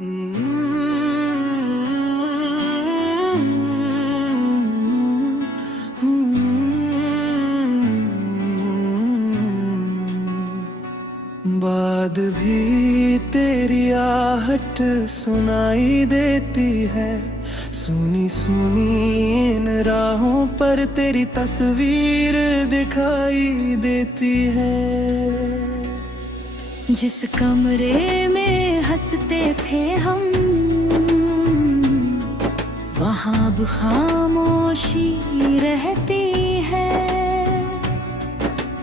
बाद भी तेरी आहट सुनाई देती है, सुनी सुनी इन राहों पर तेरी तस्वीर दिखाई देती है। जिस कमरे में हंसते थे हम, वहाँ अब खामोशी रहती है।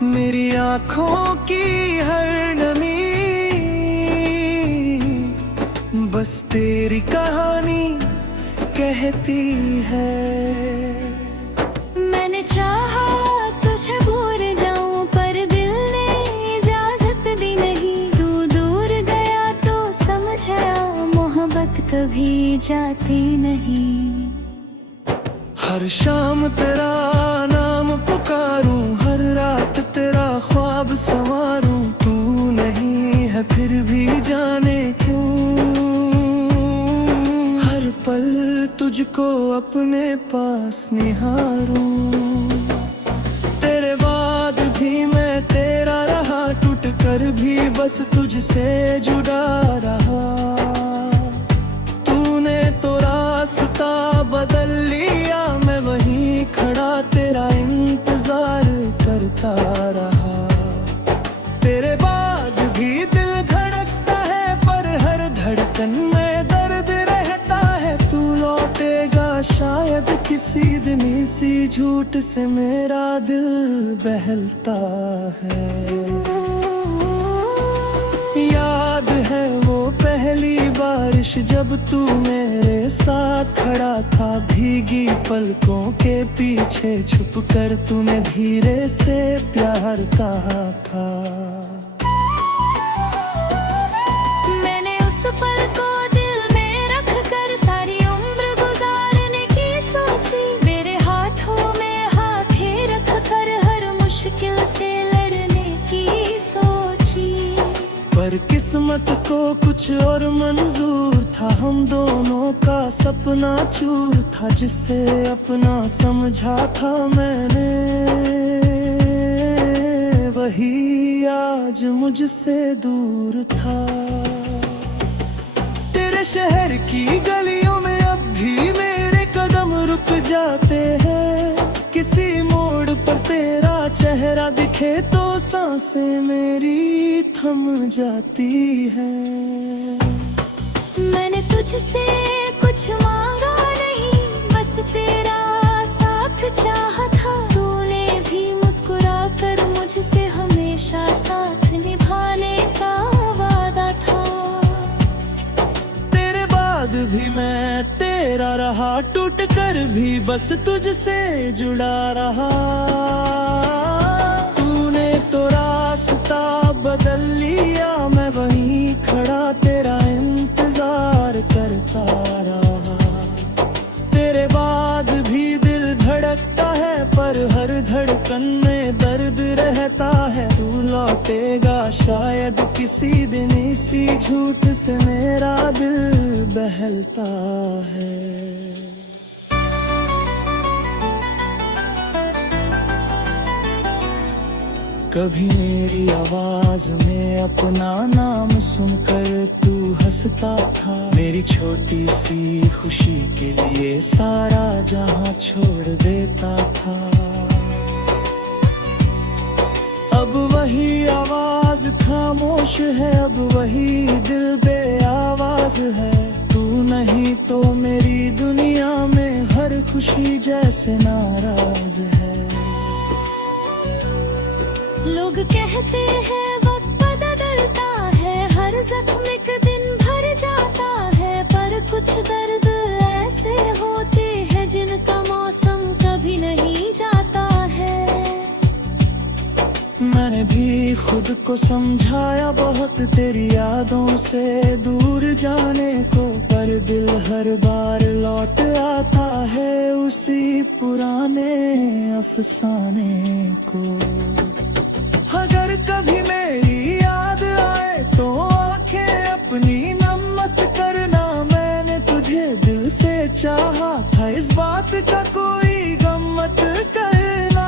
मेरी आँखों की हर नमी बस तेरी कहानी कहती है। मैंने चाहा तुझे भूल जाऊं, पर दिल ने इजाजत दी नहीं। तू दूर गया तो समझा मोहब्बत कभी जाती नहीं। हर शाम तेरा नाम पुकारूं, हर रात तेरा ख्वाब संवारूं। तू नहीं है फिर भी जाने क्यों, हर पल तुझको अपने पास निहारूं। तेरे बाद भी मैं तेरा रहा, टूट कर भी बस तुझसे जुड़ा रहा। तूने तो रास्ता बदल लिया, मैं वहीं खड़ा तेरा इंतजार करता रहा। तेरे बाद भी दिल धड़कता है, पर हर धड़कन में दर्द रहता है। तू लौटेगा शायद किसी दिन, इसी झूठ से मेरा दिल बहलता है। याद है वो पहली बारिश जब तू मेरे साथ खड़ा था, भीगी पलकों के पीछे छुप कर तूने धीरे से प्यार कहा था। मैंने उस पल को दिल में रख कर सारी उम्र गुजारने की सोची। मेरे हाथों में हाथें रख कर हर मुश्किल से लड़ने की सोची। पर किस्मत को कुछ और मंजूर था, हम दोनों का सपना चूर था। जिसे अपना समझा था मैंने, वही आज मुझसे दूर था। तेरे शहर की गलियों में अब भी मेरे कदम रुक जाते हैं। किसी मोड़ पर तेरा चेहरा दिखे तो सांसें मेरी थम जाती है। मैंने तुझसे कुछ मांगा नहीं, बस तेरा साथ चाहा था। तूने भी मुस्कुरा कर मुझसे हमेशा साथ निभाने का वादा था। तेरे बाद भी मैं तेरा रहा, टूट कर भी बस तुझसे जुड़ा रहा। तूने तो रास्ता बदल लिया, मैं वहीं खड़ा तेरा इंतजार करता रहा। तेरे बाद भी दिल धड़कता है, पर हर धड़कन में दर्द रहता है। तू लौटेगा शायद किसी दिन, इसी झूठ से मेरा दिल बहलता है। कभी मेरी आवाज में अपना नाम सुनकर तू हंसता था। मेरी छोटी सी खुशी के लिए सारा जहां छोड़ देता था। अब वही आवाज खामोश है, अब वही दिल बेआवाज है। तू नहीं तो मेरी दुनिया में हर खुशी जैसे नाराज है। लोग कहते हैं वक्त बदलता है, हर जख्म एक दिन भर जाता है। पर कुछ दर्द ऐसे होते हैं जिनका मौसम कभी नहीं जाता है। मैंने भी खुद को समझाया बहुत तेरी यादों से दूर जाने को, पर दिल हर बार लौट आता है उसी पुराने अफसाने को। अगर कभी मेरी याद आए तो आंखें अपनी नम मत करना। चाहा था, इस बात का कोई गम मत करना।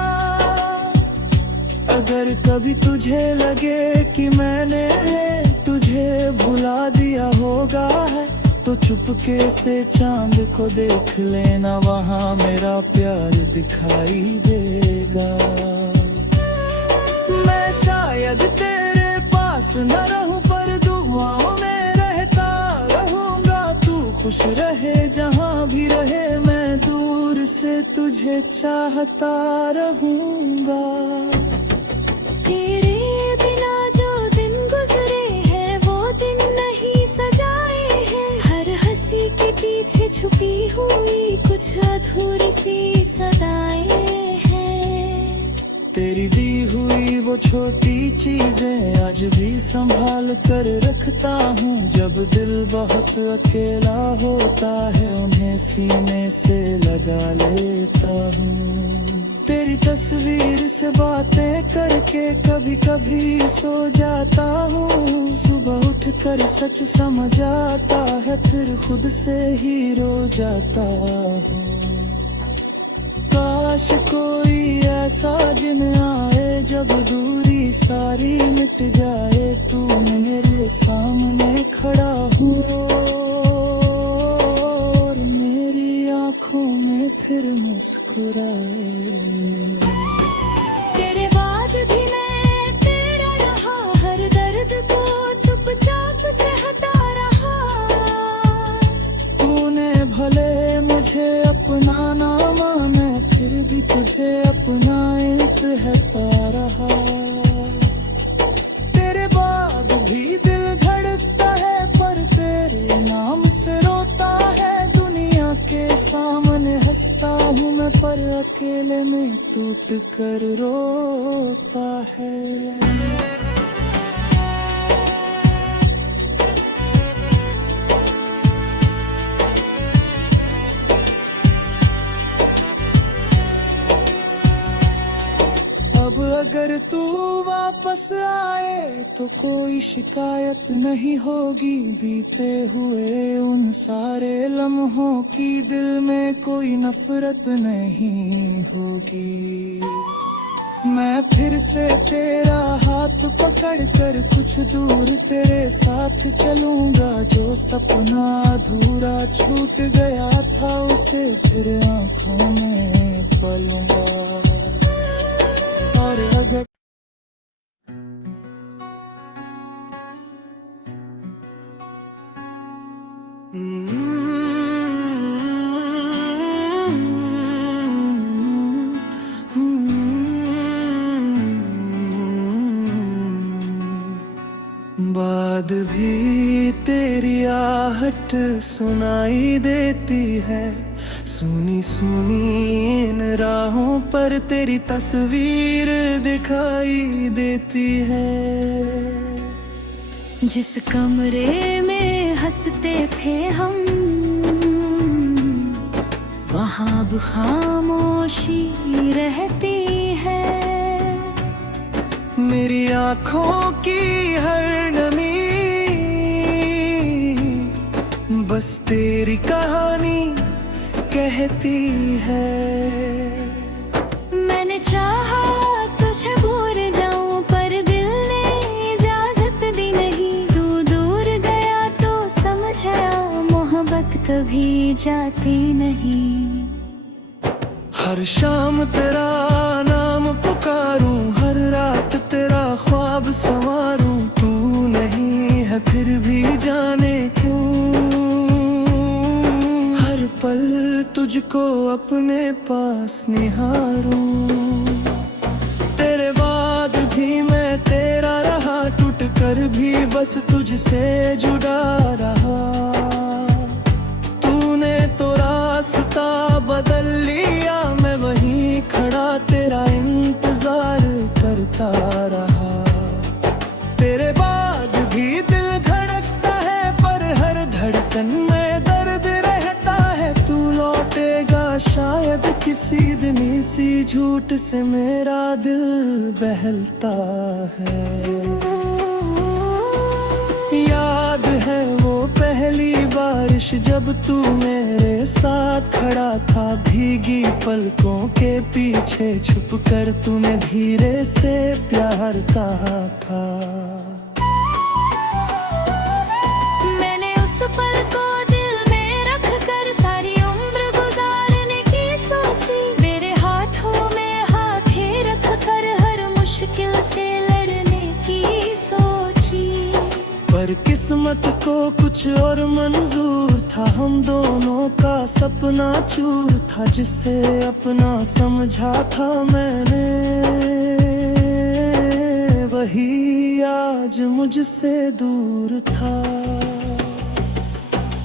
अगर कभी तुझे लगे कि मैंने तुझे भुला दिया होगा है, तो चुपके से चांद को देख लेना, वहाँ मेरा प्यार दिखाई देगा। मैं शायद तेरे पास न रहूं, पर दुआओं में रहता रहूंगा। तू खुश रहे जहाँ भी रहे, मैं दूर से तुझे चाहता रहूंगा। तेरे बिना जो दिन गुजरे हैं, वो दिन नहीं सजाए हैं। हर हंसी के पीछे छुपी हुई कुछ अधूरी सी सदाएं हैं। तेरी दी हुई वो छोटी चीजें आज भी संभाल कर रखता हूँ। जब दिल बहुत अकेला होता है, उन्हें सीने से लगा लेता हूँ। तेरी तस्वीर से बातें करके कभी कभी सो जाता हूँ। सुबह उठकर सच समझ आता है, फिर खुद से ही रो जाता हूँ। काश कोई ऐसा दिन आए, जब दूरी सारी मिट जाए। तू मेरे सामने खड़ा हो और मेरी आंखों में फिर मुस्कुराए। तेरे बाद भी मैं तेरा रहा, हर दर्द को चुपचाप से हटा रहा। तूने भले मुझे अपना ना माना, फिर भी तुझे अपना कहता रहा। तेरे बाद भी दिल धड़कता है, पर तेरे नाम से रोता है। दुनिया के सामने हंसता हूँ मैं, पर अकेले में टूट कर रोता है। अब अगर तू वापस आए, तो कोई शिकायत नहीं होगी। बीते हुए उन सारे लम्हों की दिल में कोई नफरत नहीं होगी। मैं फिर से तेरा हाथ पकड़ कर कुछ दूर तेरे साथ चलूंगा। जो सपना अधूरा छूट गया था, उसे फिर आंखों में पलूंगा। और अगर बाद भी तेरी आहट सुनाई देती है। सुनी सुनी इन राहों पर तेरी तस्वीर दिखाई देती है। जिस कमरे में हंसते थे हम, वहाँ अब खामोशी रहती है। मेरी आँखों की हर नमी बस तेरी कहानी कहती है। मैंने चाहा तुझे भूल जाऊं, पर दिल ने इजाजत दी नहीं। तू दूर गया तो समझ आया, मोहब्बत कभी जाती नहीं। हर शाम तेरा नाम पुकारूं, हर रात तेरा ख्वाब संवारूं। तू नहीं है फिर भी जाने क्यों, हर पल तुझको अपने पास निहारूं। तेरे बाद भी मैं तेरा रहा, टूट कर भी बस तुझसे जुड़ा रहा। तूने तो रास्ता बदल लिया, मैं वहीं खड़ा तेरा इंतजार करता रहा। तेरे बाद भी दिल धड़कता है, पर हर धड़कन में दर्द रहता है। तू लौटेगा शायद किसी दिन, इसी झूठ से मेरा दिल बहलता है। याद है वो पहली बारिश काश जब तू मेरे साथ खड़ा था, भीगी पलकों के पीछे छुप कर तूने धीरे से प्यार कहा था। मैंने उस पल को दिल में रख कर सारी उम्र गुजारने की सोची, मेरे हाथों में हाथें रख कर हर मुश्किल से लड़ने की सोची। पर किस्मत को कुछ और मंजूर था, हम दोनों का सपना चूर था, जिसे अपना समझा था मैंने, वही आज मुझसे दूर था।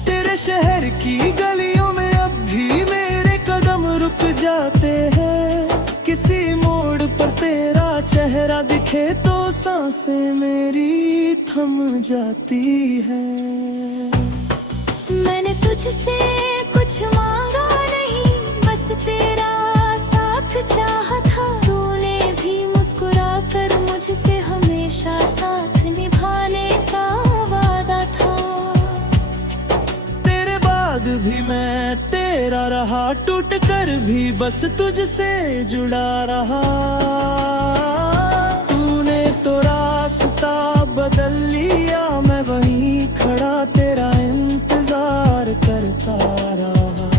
तेरे शहर की गलियों में अब भी मेरे कदम रुक जाते हैं, किसी मोड़ पर तेरा चेहरा दिखे तो सांसें मेरी थम जाती हैं। मैंने तुझसे कुछ मांगा नहीं, बस तेरा साथ चाहा था, तूने भी मुस्कुरा कर मुझसे हमेशा साथ निभाने का वादा था। तेरे बाद भी मैं तेरा रहा, टूट कर भी बस तुझसे जुड़ा रहा। तूने तो रास्ता बदल लिया, मैं वहीं खड़ा तेरा इंतजार करता रहा।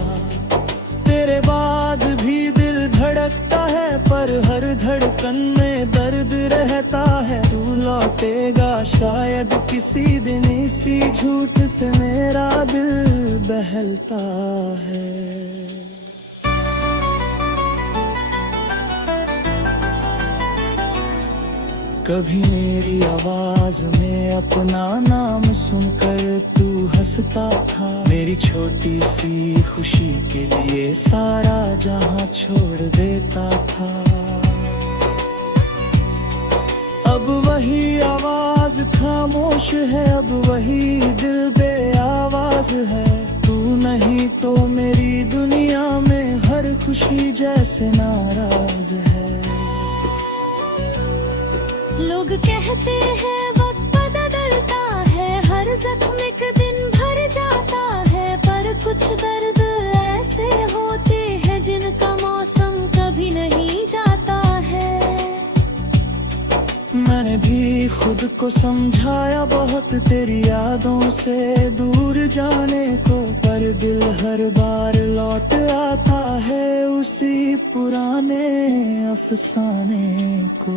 तेरे बाद भी दिल धड़कता है, पर हर धड़कन में दर्द रहता है। तू लौटेगा शायद किसी दिन, इसी झूठ से मेरा दिल बहलता है। कभी मेरी आवाज में अपना नाम सुनकर तू हंसता था, मेरी छोटी सी खुशी के लिए सारा जहां छोड़ देता था। अब वही आवाज खामोश है, अब वही दिल बेआवाज है। तू नहीं तो मेरी दुनिया में हर खुशी जैसे नाराज है। लोग कहते हैं वक्त बदलता है, हर जख्म एक दिन भर जाता है, पर कुछ दर्द ऐसे होते हैं जिनका मौसम कभी नहीं जाता है। मैंने भी खुद को समझाया बहुत तेरी यादों से दूर जाने को, पर दिल हर बार लौट आता है उसी पुराने अफसाने को।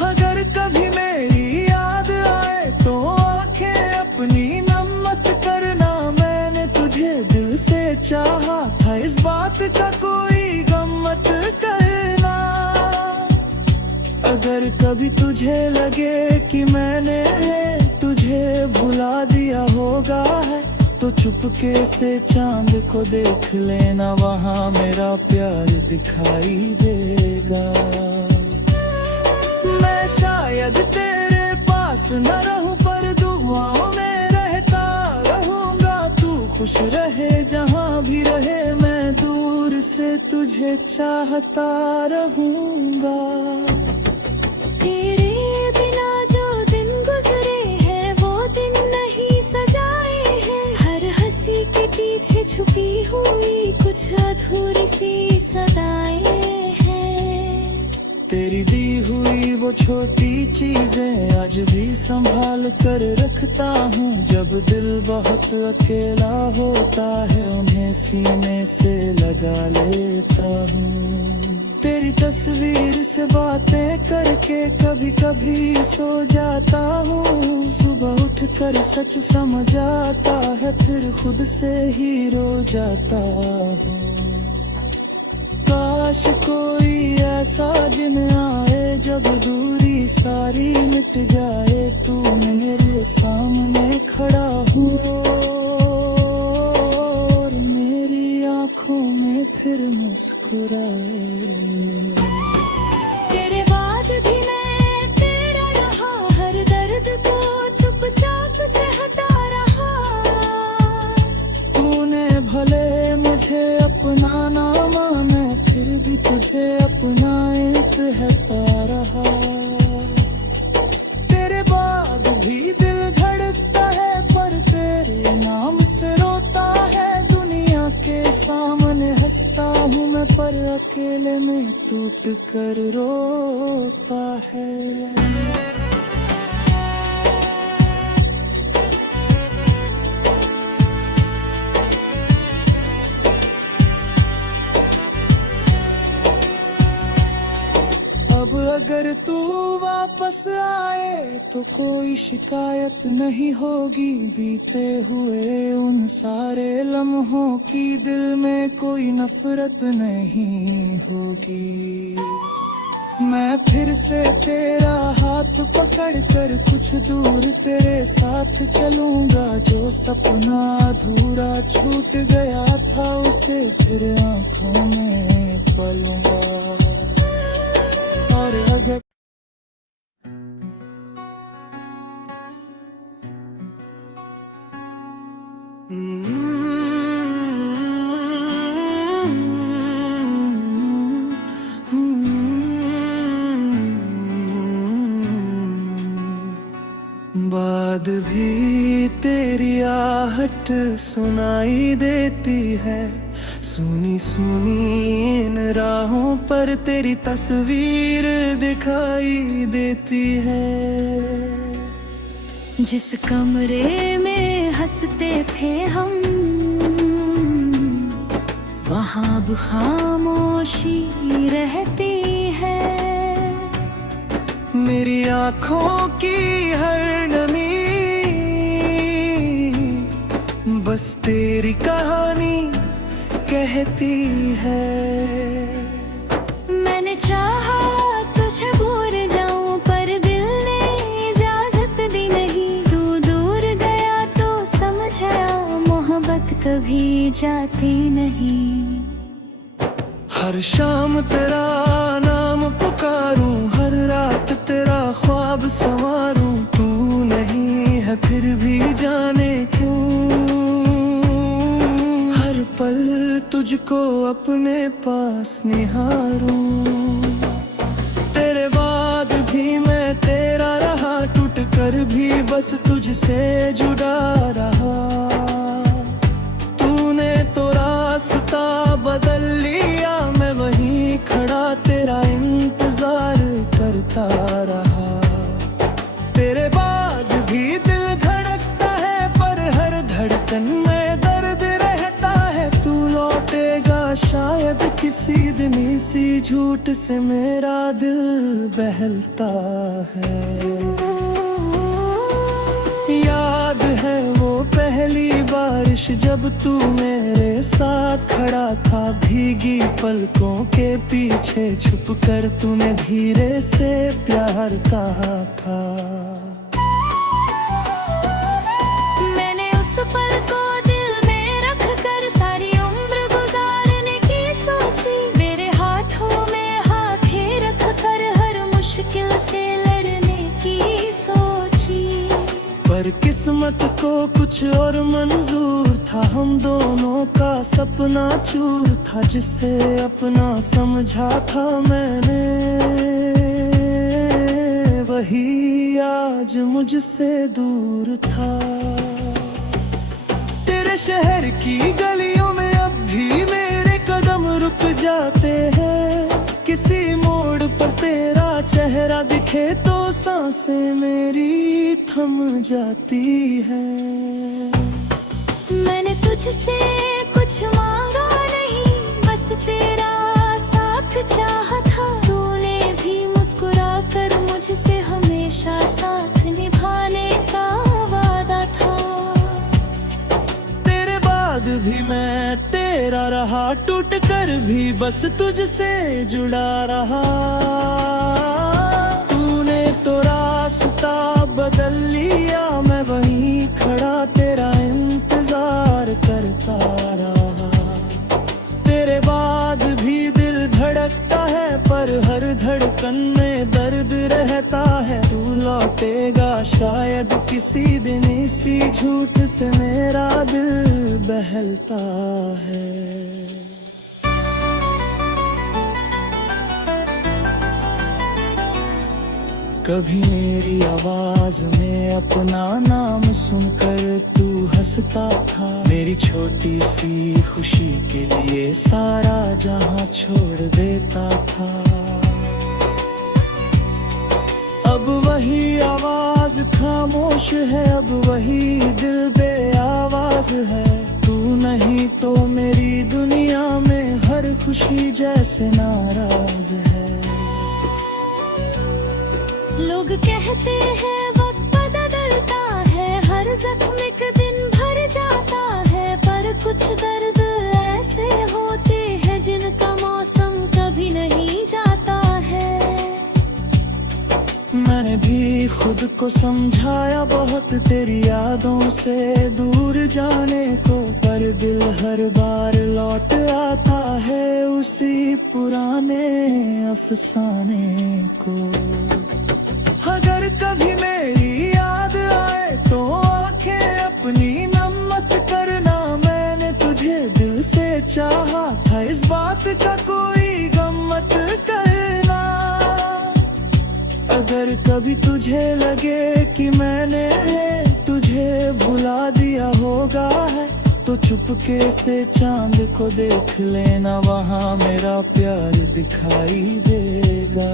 अगर कभी मेरी याद आए तो आंखें अपनी नम मत करना, मैंने तुझे दिल से चाहा था, इस बात का कोई गम मत करना। अगर कभी तुझे लगे कि मैंने तुझे भुला दिया होगा है, तो चुपके से चांद को देख लेना, वहाँ मेरा प्यार दिखाई देगा। मैं शायद तेरे पास न रहूं, पर दुआओं में रहता रहूंगा। तू खुश रहे जहां भी रहे, मैं दूर से तुझे चाहता रहूंगा। तेरे बिना जो दिन गुजरे हैं, वो दिन नहीं सजाए हैं, हर हंसी के पीछे छुपी हुई कुछ अधूरी सी सदाएं हैं। तेरी दी हुई वो छोटी चीजें आज भी संभाल कर रखता हूँ, जब दिल बहुत अकेला होता है उन्हें सीने से लगा लेता हूँ। तेरी तस्वीर से बातें करके कभी कभी सो जाता हूँ, सुबह उठकर सच समझ आता है, फिर खुद से ही रो जाता हूँ। काश कोई ऐसा दिन आए जब दूरी सारी मिट जाए, तू मेरे सामने खड़ा हो और मेरी आंखों में फिर मुस्कुराए। तेरे बाद भी मैं तेरा रहा, हर दर्द को चुपचाप सहता रहा। तूने भले मुझे अपना ना माना, फिर भी तुझे अपना कहता रहा। तेरे बाद भी दिल धड़कता है, पर तेरे नाम से होता है। अब अगर तू वापस आए तो कोई शिकायत नहीं होगी, बीते हुए उन सारे लम्हों की दिल में कोई नफरत नहीं होगी। मैं फिर से तेरा हाथ पकड़कर कुछ दूर तेरे साथ चलूंगा, जो सपना अधूरा छूट गया था उसे फिर आंखों में पलूंगा। और अगर बाद भी तेरी आहट सुनाई देती है, सुनी सुनी इन राहों पर तेरी तस्वीर दिखाई देती है। जिस कमरे में हंसते थे हम, वहाँ अब खामोशी रहती है। मेरी आँखों की हर नमी बस तेरी कहानी कहती है। मैंने चाहा तुझे भूल जाऊं पर दिल ने इजाजत दी नहीं। तू दूर गया तो समझा मोहब्बत कभी जाती नहीं। हर शाम तेरा नाम पुकारूं, हर रात तेरा ख्वाब संवारूं, तू नहीं है फिर भी जाने क्यों। हर पल तुझको अपने पास निहारूं, तेरे बाद भी मैं तेरा रहा, टूट कर भी बस तुझसे जुड़ा रहा। तूने तो रास्ता बदल लिया, मैं वहीं खड़ा तेरा इंतजार करता रहा। तेरे बाद भी दिल धड़कता है पर हर धड़कन में दर्द रहता है। तू लौटेगा शायद किसी दिन, इसी झूठ से मेरा दिल बहलता है। याद है वो पहली बारिश जब तू मेरे साथ खड़ा था, भीगी पलकों के पीछे छुप कर तूने धीरे से प्यार कहा था। मैंने उस पल को दिल में रख कर सारी उम्र गुजारने की सोची। मेरे हाथों में हाथे रख कर हर मुश्किल से लड़ने की सोची। पर किस्मत को कुछ और मंजूर था, हम दोनों का सपना चूर था। जिसे अपना समझा था मैंने, वही आज मुझसे दूर था। तेरे शहर की गलियों में अब भी मेरे कदम रुक जाते हैं। किसी मोड़ पर तेरा चेहरा दिखे तो सांसें मेरी थम जाती है। मैंने तुझसे कुछ मांगा नहीं, बस तेरा साथ चाहा था। तूने भी मुस्कुरा कर मुझसे हमेशा साथ निभाने का वादा था। तेरे बाद भी मैं तेरा रहा, टूट कर भी बस तुझसे जुड़ा रहा। तूने तो रास्ता बदल लिया, मैं वहीं खड़ा तेरा इंतजार करता रहा। तेरे बाद भी दिल धड़कता है पर हर धड़कन में दर्द रहता है। तू लौटेगा शायद किसी दिन, इसी झूठ से मेरा दिल बहलता है। कभी मेरी आवाज में अपना नाम सुनकर तू हंसता था। मेरी छोटी सी खुशी के लिए सारा जहां छोड़ देता था। खामोश है अब वही दिल बे आवाज है। तू नहीं तो मेरी दुनिया में हर खुशी जैसे नाराज है। लोग कहते हैं वक्त बदलता है, हर जख्म एक दिन भर जाता है, पर कुछ दर्द ऐसे होते हैं जिनका मौसम कभी नहीं जाता है। मैंने भी खुद को समझाया बहुत तेरी यादों से दूर जाने को, पर दिल हर बार लौट आता है उसी पुराने अफसाने को। अगर कभी मेरी याद आए तो आंखें अपनी नम मत करना, मैंने तुझे दिल से चाहा था, इस बात का कोई गम मत करना। अगर कभी तुझे लगे कि मैंने तुझे भुला दिया होगा है, तो चुपके से चांद को देख लेना, वहाँ मेरा प्यार दिखाई देगा।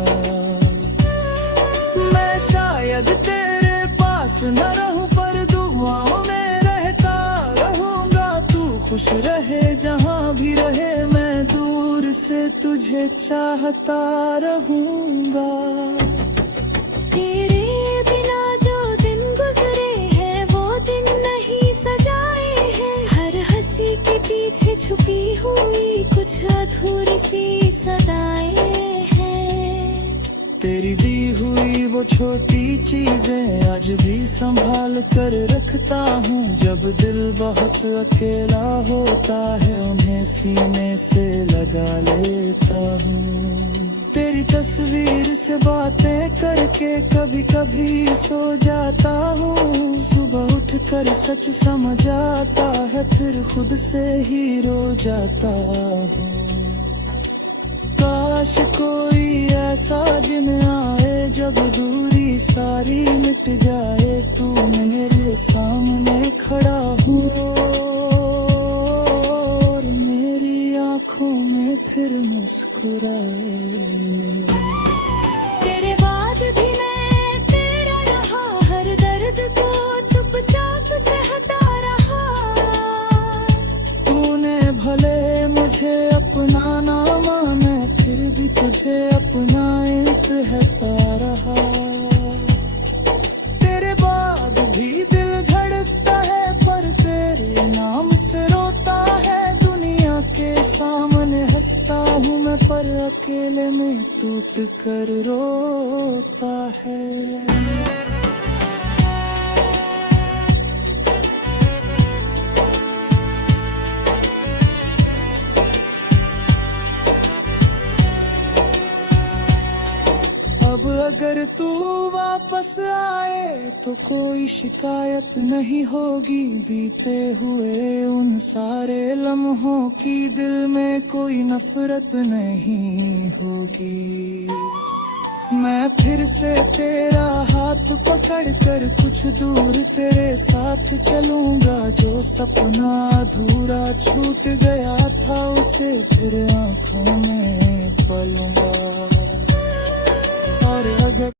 मैं शायद तेरे पास न रहूं पर दुआओं में रहता रहूंगा। तू खुश रहे जहाँ भी रहे, मैं दूर से तुझे चाहता रहूंगा। तेरे बिना जो दिन गुजरे हैं वो दिन नहीं सजाए हैं, हर हंसी के पीछे छुपी हुई कुछ अधूरी सी सदाएं हैं। तेरी दी हुई वो छोटी चीजें आज भी संभाल कर रखता हूँ, जब दिल बहुत अकेला होता है उन्हें सीने से लगा लेता हूँ। तेरी तस्वीर से बातें करके कभी कभी सो जाता हूँ, सुबह उठकर सच समझ आता है, फिर खुद से ही रो जाता हूँ। काश कोई ऐसा दिन आए जब दूरी सारी मिट जाए, तू मेरे सामने खड़ा हो और मेरी आंखों में फिर मुस्कुराए। तेरे बाद भी मैं तेरा रहा, हर दर्द को चुपचाप सहता रहा। तूने भले मुझे अपना ना माना, फिर भी तुझे अपना कहता रहा। तेरे बाद भी दिल धड़कता है, पर तेरे नाम से रोता है। दुनिया के सामने हंसता हूँ मैं, पर अकेले में टूट कर रोता है। अब अगर तू वापस आए तो कोई शिकायत नहीं होगी, बीते हुए उन सारे लम्हों की दिल में कोई नफरत नहीं होगी। मैं फिर से तेरा हाथ पकड़ कर कुछ दूर तेरे साथ चलूंगा, जो सपना अधूरा छूट गया था उसे फिर आंखों में पलूंगा। और अगर